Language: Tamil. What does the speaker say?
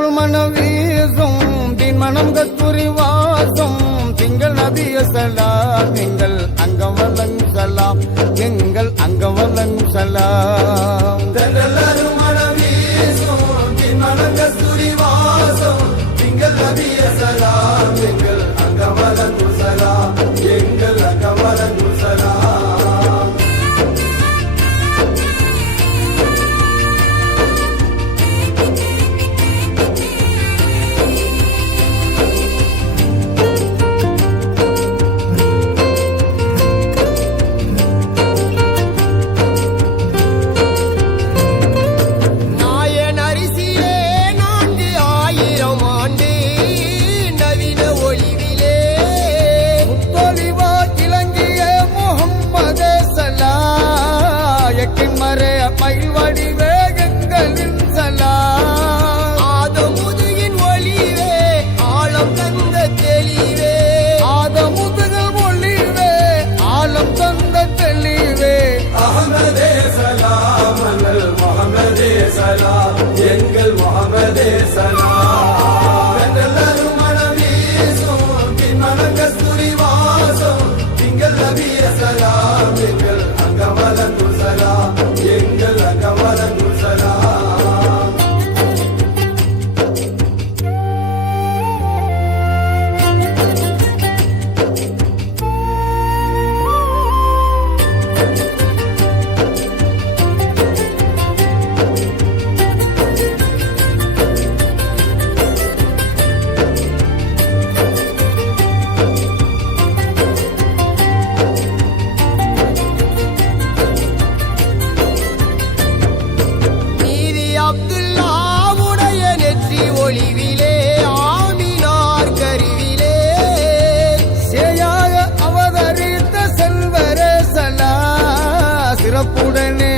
அருள் மனம் வீசும் பின் மனம் கத்துரி வாசம் திங்கள் நபிய சலாம் எங்கள் அங்கவலங் சலாம் எங்கள் அங்கவலங் சலாம் அருள் மனம் வீசும் பின் மனம் கத்துரி வாசம் திங்கள் நபிய சலாம் எங்கள் அங்கவலங் சலாம் எங்கள் அங்கவலங் சலாம் மயில் வடிவே எங்களின் சலாம் ஆதமுதுகின் ஒளிவே ஆழம் தந்த தெளிவே ஆதமுதுகள் ஒளிவே ஆழம் தந்த தெளிவே அஹ்மதே சலாம் அனல் முஹம்மதே சலாம் எங்கள் முஹம்மதே சலாம் அருள் மனம் வீசும் பின் மனம் கஸ்தூரி வாசம் திங்கள் நபிய சலாம் எங்கள் அங்கவலங் சலாம் எங்கள் அங்கவலங் சலாம் அப்துல்லாவுடைய நெற்றி ஒளிவிலே ஆமினார் கருவிலே சேயாக அவதரித்த செல்வரே சலா சிறப்புடனே